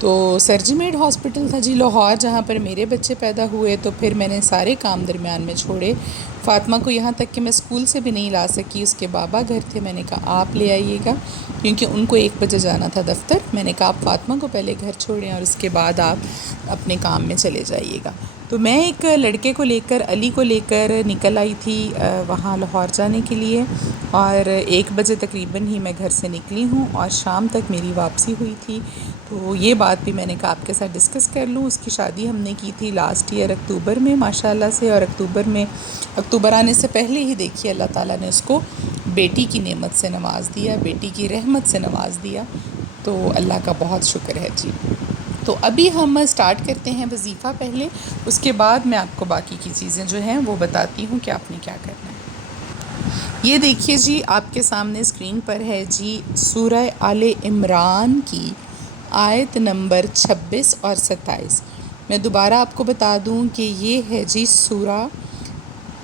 تو سرجی made hospital تھا جی لاہور، جہاں پر میرے بچے پیدا ہوئے، تو پھر میں نے سارے کام درمیان میں چھوڑے فاطمہ کو، یہاں تک کہ میں اسکول سے بھی نہیں لا سکی، اس کے بابا گھر تھے، میں نے کہا آپ لے آئیے گا کیونکہ ان کو 1 بجے جانا تھا دفتر، میں نے کہا آپ فاطمہ کو پہلے گھر چھوڑیں اور اس کے بعد آپ اپنے کام میں چلے جائیے گا۔ تو میں ایک لڑکے کو لے کر، علی کو لے کر نکل آئی تھی وہاں لاہور جانے کے لیے، اور 1 بجے تقریباً ہی میں گھر سے نکلی ہوں اور شام تک میری واپسی ہوئی تھی۔ تو یہ بات بھی میں نے کہا آپ کے ساتھ ڈسکس کر لوں۔ اس کی شادی ہم نے کی تھی لاسٹ ایئر اکتوبر میں ماشاءاللہ سے، اور اکتوبر آنے سے پہلے ہی دیکھیے اللہ تعالیٰ نے اس کو بیٹی کی نعمت سے نواز دیا، بیٹی کی رحمت سے نواز دیا، تو اللہ کا بہت شکر ہے جی۔ تو ابھی ہم سٹارٹ کرتے ہیں وظیفہ پہلے، اس کے بعد میں آپ کو باقی کی چیزیں جو ہیں وہ بتاتی ہوں کہ آپ نے کیا کرنا ہے۔ یہ دیکھیے جی آپ کے سامنے اسکرین پر ہے جی سورہ آل عمران کی آیت نمبر 26 اور 27۔ میں دوبارہ آپ کو بتا دوں کہ یہ ہے جی سورہ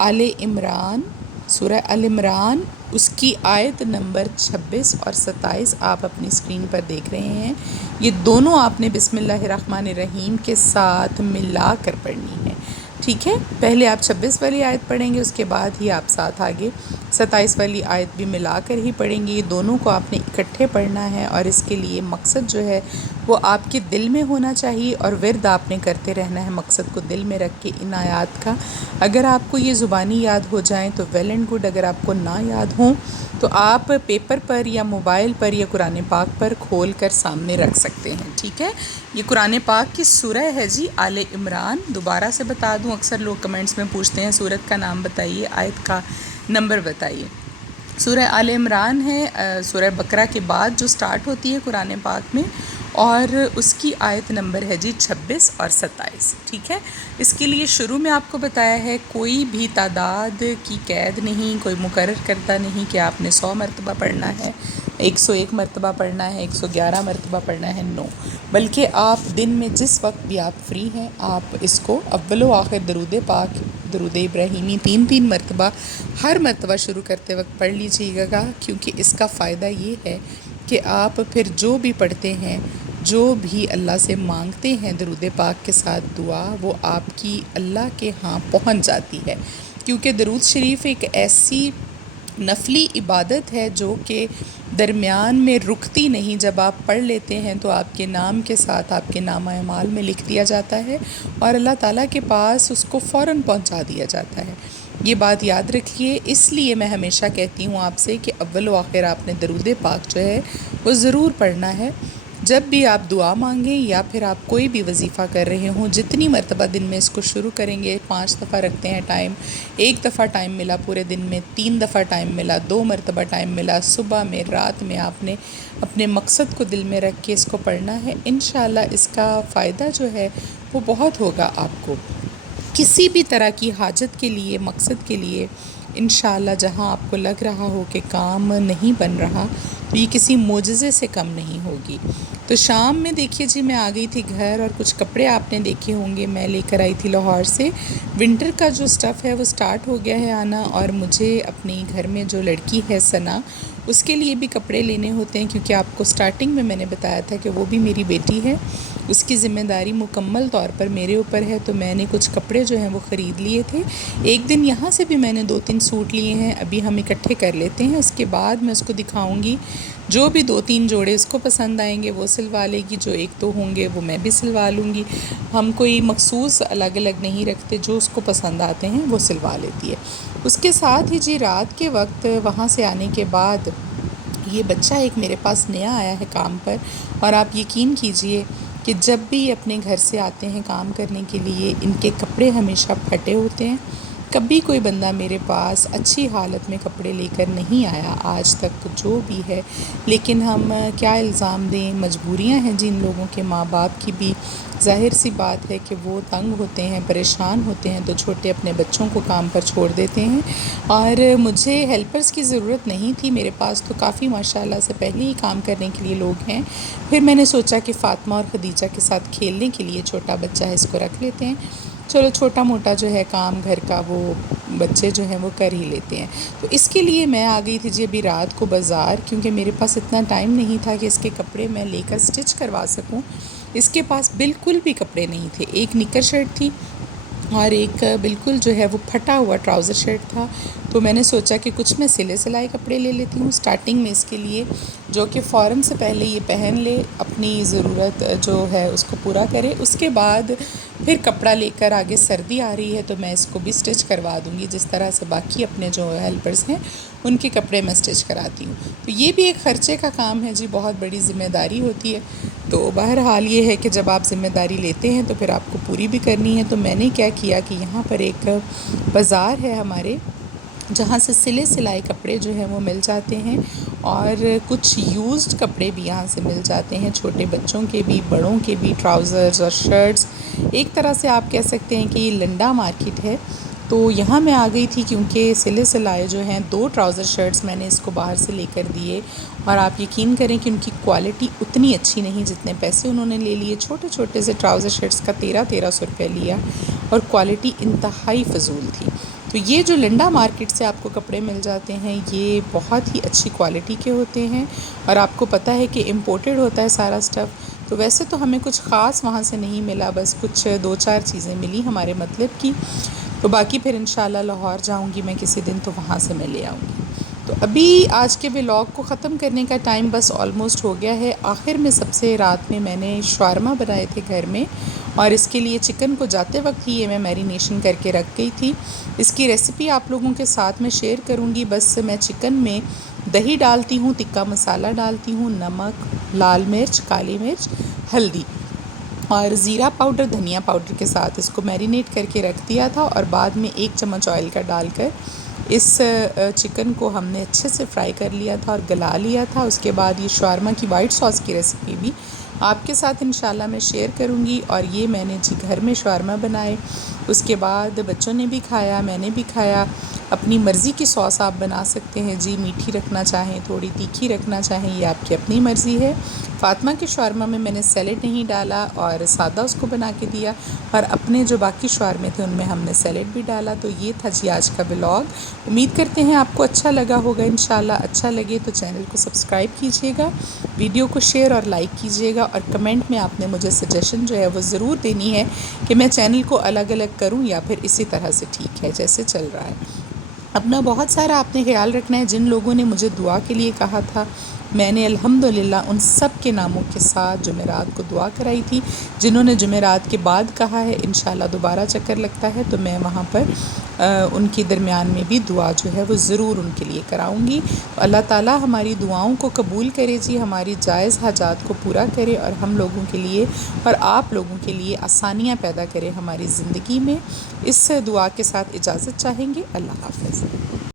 آل عمران، سورہ آل عمران، اس کی آیت نمبر 26 اور 27 آپ اپنی اسکرین پر دیکھ رہے ہیں۔ یہ دونوں آپ نے بسم اللہ الرحمن الرحیم کے ساتھ ملا کر پڑھنی ہے، ٹھیک ہے؟ پہلے آپ 26 والی آیت پڑھیں گے، اس کے بعد ہی آپ ساتھ آگے 27 والی آیت بھی ملا کر ہی پڑھیں گے۔ یہ دونوں کو آپ نے اکٹھے پڑھنا ہے، اور اس کے لیے مقصد جو ہے وہ آپ کے دل میں ہونا چاہیے، اور ورد آپ نے کرتے رہنا ہے مقصد کو دل میں رکھ کے ان آیات کا۔ اگر آپ کو یہ زبانی یاد ہو جائیں تو ویل اینڈ گڈ، اگر آپ کو نہ یاد ہوں تو آپ پیپر پر یا موبائل پر یا قرآن پاک پر کھول کر سامنے رکھ سکتے ہیں، ٹھیک ہے؟ یہ قرآن پاک کی سورہ ہے جی آل عمران۔ دوبارہ سے بتا دوں، اکثر لوگ کمنٹس میں پوچھتے ہیں سورت کا نام بتائیے، آیت کا نمبر بتائیے۔ سورہ آل عمران ہے سورہ بقرہ کے بعد جو سٹارٹ ہوتی ہے قرآن پاک میں، اور اس کی آیت نمبر ہے جی 26 اور 27، ٹھیک ہے؟ اس کے لیے شروع میں آپ کو بتایا ہے کوئی بھی تعداد کی قید نہیں، کوئی مقرر کرتا نہیں کہ آپ نے 100 مرتبہ پڑھنا ہے، 101 مرتبہ پڑھنا ہے، 111 مرتبہ پڑھنا ہے، نو، بلکہ آپ دن میں جس وقت بھی آپ فری ہیں آپ اس کو اول و آخر درود پاک، درود ابراہیمی 3 مرتبہ ہر مرتبہ شروع کرتے وقت پڑھ لیجیے گا، کیونکہ اس کا فائدہ یہ ہے کہ آپ پھر جو بھی پڑھتے ہیں، جو بھی اللہ سے مانگتے ہیں درود پاک کے ساتھ دعا، وہ آپ کی اللہ کے ہاں پہنچ جاتی ہے، کیونکہ درود شریف ایک ایسی نفلی عبادت ہے جو کہ درمیان میں رکتی نہیں، جب آپ پڑھ لیتے ہیں تو آپ کے نام کے ساتھ آپ کے نامہ اعمال میں لکھ دیا جاتا ہے، اور اللہ تعالیٰ کے پاس اس کو فوراً پہنچا دیا جاتا ہے۔ یہ بات یاد رکھیے، اس لیے میں ہمیشہ کہتی ہوں آپ سے کہ اول و آخر آپ نے درود پاک جو ہے وہ ضرور پڑھنا ہے، جب بھی آپ دعا مانگیں یا پھر آپ کوئی بھی وظیفہ کر رہے ہوں، جتنی مرتبہ دن میں اس کو شروع کریں گے، 5 دفعہ رکھتے ہیں ٹائم، 1 دفعہ ٹائم ملا پورے دن میں، 3 دفعہ ٹائم ملا، 2 مرتبہ ٹائم ملا، صبح میں، رات میں، آپ نے اپنے مقصد کو دل میں رکھ کے اس کو پڑھنا ہے، انشاءاللہ اس کا فائدہ جو ہے وہ بہت ہوگا آپ کو، کسی بھی طرح کی حاجت کے لیے، مقصد کے لیے، انشاءاللہ جہاں آپ کو لگ رہا ہو کہ کام نہیں بن رہا تو یہ کسی معجزے سے کم نہیں ہوگی۔ تو شام میں دیکھیے جی میں آ گئی تھی گھر، اور کچھ کپڑے آپ نے دیکھے ہوں گے میں لے کر آئی تھی لاہور سے، ونٹر کا جو سٹف ہے وہ سٹارٹ ہو گیا ہے آنا، اور مجھے اپنی گھر میں جو لڑکی ہے ثنا، اس کے لیے بھی کپڑے لینے ہوتے ہیں، کیونکہ آپ کو سٹارٹنگ میں نے بتایا تھا کہ وہ بھی میری بیٹی ہے، اس کی ذمہ داری مکمل طور پر میرے اوپر ہے، تو میں نے کچھ کپڑے جو ہیں وہ خرید لیے تھے، ایک دن یہاں سے بھی میں نے 2-3 سوٹ لیے ہیں، ابھی ہم اکٹھے کر لیتے ہیں، اس کے بعد میں اس کو دکھاؤں گی، جو بھی 2-3 جوڑے اس کو پسند آئیں گے وہ سلوا لے گی، جو 1-2 ہوں گے وہ میں بھی سلوا لوں گی، ہم کوئی مخصوص الگ الگ نہیں رکھتے، جو اس کو پسند آتے ہیں وہ سلوا لیتی ہے۔ اس کے ساتھ ہی جی رات کے وقت وہاں سے آنے کے بعد یہ بچہ ایک میرے پاس نیا آیا ہے کام پر، اور آپ یقین کیجئے کہ جب بھی اپنے گھر سے آتے ہیں کام کرنے کے لیے ان کے کپڑے ہمیشہ پھٹے ہوتے ہیں، کبھی کوئی بندہ میرے پاس اچھی حالت میں کپڑے لے کر نہیں آیا آج تک، جو بھی ہے، لیکن ہم کیا الزام دیں، مجبوریاں ہیں جن لوگوں کے، ماں باپ کی بھی ظاہر سی بات ہے کہ وہ تنگ ہوتے ہیں، پریشان ہوتے ہیں، تو چھوٹے اپنے بچوں کو کام پر چھوڑ دیتے ہیں، اور مجھے ہیلپرز کی ضرورت نہیں تھی، میرے پاس تو کافی ماشاءاللہ سے پہلے ہی کام کرنے کے لیے لوگ ہیں، پھر میں نے سوچا کہ فاطمہ اور خدیجہ کے ساتھ کھیلنے کے لیے چھوٹا بچہ ہے اس کو رکھ لیتے ہیں، چلو چھوٹا موٹا جو ہے کام گھر کا وہ بچے جو ہیں وہ کر ہی لیتے ہیں، تو اس کے لیے میں آ گئی تھی جی ابھی رات کو بازار، کیونکہ میرے پاس اتنا ٹائم نہیں تھا کہ اس کے کپڑے میں لے کر سٹچ کروا سکوں، اس کے پاس بالکل بھی کپڑے نہیں تھے، ایک نکر شرٹ تھی اور ایک بالکل جو ہے وہ پھٹا ہوا ٹراؤزر شرٹ تھا۔ تو میں نے سوچا کہ کچھ میں سلے سلائے کپڑے لے لیتی ہوں سٹارٹنگ میں اس کے لیے، جو کہ فوراً سے پہلے یہ پہن لے، اپنی ضرورت جو ہے اس کو پورا کرے۔ اس کے بعد پھر کپڑا لے کر آگے سردی آ رہی ہے تو میں اس کو بھی سٹچ کروا دوں گی، جس طرح سے باقی اپنے جو ہیلپرز ہیں ان کے کپڑے میں سٹچ کراتی ہوں۔ تو یہ بھی ایک خرچے کا کام ہے جی، بہت بڑی ذمہ داری ہوتی ہے۔ تو بہرحال یہ ہے کہ جب آپ ذمہ داری لیتے ہیں تو پھر آپ کو پوری بھی کرنی ہے۔ تو میں نے کیا کیا کہ یہاں پر ایک بازار ہے ہمارے، جہاں سے سلے سلائے کپڑے جو ہیں وہ مل جاتے ہیں، اور کچھ یوزڈ کپڑے بھی یہاں سے مل جاتے ہیں، چھوٹے بچوں کے بھی، بڑوں کے بھی، ٹراؤزرز اور شرٹس۔ ایک طرح سے آپ کہہ سکتے ہیں کہ یہ لنڈا مارکیٹ ہے۔ تو یہاں میں آ گئی تھی کیونکہ سلے سلائے جو ہیں 2 ٹراؤزر شرٹس میں نے اس کو باہر سے لے کر دیے، اور آپ یقین کریں کہ ان کی کوالٹی اتنی اچھی نہیں جتنے پیسے انہوں نے لے لیے۔ چھوٹے چھوٹے سے ٹراؤزر شرٹس کا 1300 روپے لیا، اور کوالٹی انتہائی فضول تھی۔ تو یہ جو لنڈا مارکیٹ سے آپ کو کپڑے مل جاتے ہیں یہ بہت ہی اچھی کوالٹی کے ہوتے ہیں، اور آپ کو پتہ ہے کہ امپورٹڈ ہوتا ہے سارا سٹف۔ تو ویسے تو ہمیں کچھ خاص وہاں سے نہیں ملا، بس کچھ 2-4 چیزیں ملی ہمارے مطلب کی، تو باقی پھر انشاءاللہ لاہور جاؤں گی میں کسی دن تو وہاں سے میں لے آؤں گی۔ تو ابھی آج کے ولاگ کو ختم کرنے کا ٹائم بس آلموسٹ ہو گیا ہے۔ آخر میں سب سے رات میں نے شاورما بنائے تھے گھر میں، اور اس کے لیے چکن کو جاتے وقت ہی یہ میں میرینیشن کر کے رکھ گئی تھی۔ اس کی ریسیپی آپ لوگوں کے ساتھ میں شیئر کروں گی۔ بس میں چکن میں دہی ڈالتی ہوں، تکہ مسالہ ڈالتی ہوں، نمک، لال مرچ، کالی مرچ، ہلدی اور زیرہ پاؤڈر، دھنیا پاؤڈر کے ساتھ اس کو میرینیٹ کر کے رکھ دیا تھا، اور بعد میں 1 چمچ آئل کا ڈال کر اس چکن کو ہم نے اچھے سے فرائی کر لیا تھا اور گلا لیا تھا۔ اس کے بعد یہ شاورما کی وائٹ ساس کی ریسیپی بھی آپ کے ساتھ انشاءاللہ میں شیئر کروں گی۔ اور یہ میں نے جی گھر میں شاورما بنائے، اس کے بعد بچوں نے بھی کھایا، میں نے بھی کھایا۔ اپنی مرضی کی سوس آپ بنا سکتے ہیں جی، میٹھی رکھنا چاہیں، تھوڑی تیکھی رکھنا چاہیں، یہ آپ کی اپنی مرضی ہے۔ فاطمہ کے شاورما میں نے سیلڈ نہیں ڈالا اور سادہ اس کو بنا کے دیا، اور اپنے جو باقی شاورمے تھے ان میں ہم نے سیلڈ بھی ڈالا۔ تو یہ تھا جی آج کا ولاگ۔ امید کرتے ہیں آپ کو اچھا لگا ہوگا انشاءاللہ۔ اچھا لگے تو چینل کو سبسکرائب کیجیے گا، ویڈیو کو شیئر اور لائک کیجیے گا، اور کمنٹ میں آپ نے مجھے سجیشن جو ہے وہ ضرور دینی ہے کہ میں چینل کو الگ الگ کروں یا پھر اسی طرح سے ٹھیک ہے جیسے چل رہا ہے۔ اپنا بہت سارا آپ نے خیال رکھنا ہے۔ جن لوگوں نے مجھے دعا کے لیے کہا تھا، میں نے الحمدللہ ان سب کے ناموں کے ساتھ جمعرات کو دعا کرائی تھی۔ جنہوں نے جمعرات کے بعد کہا ہے انشاءاللہ دوبارہ چکر لگتا ہے تو میں وہاں پر ان کے درمیان میں بھی دعا جو ہے وہ ضرور ان کے لیے کراؤں گی۔ تو اللہ تعالیٰ ہماری دعاؤں کو قبول کرے جی، ہماری جائز حاجات کو پورا کرے، اور ہم لوگوں کے لیے اور آپ لوگوں کے لیے آسانیاں پیدا کرے ہماری زندگی میں۔ اس دعا کے ساتھ اجازت چاہیں گے۔ اللہ حافظ۔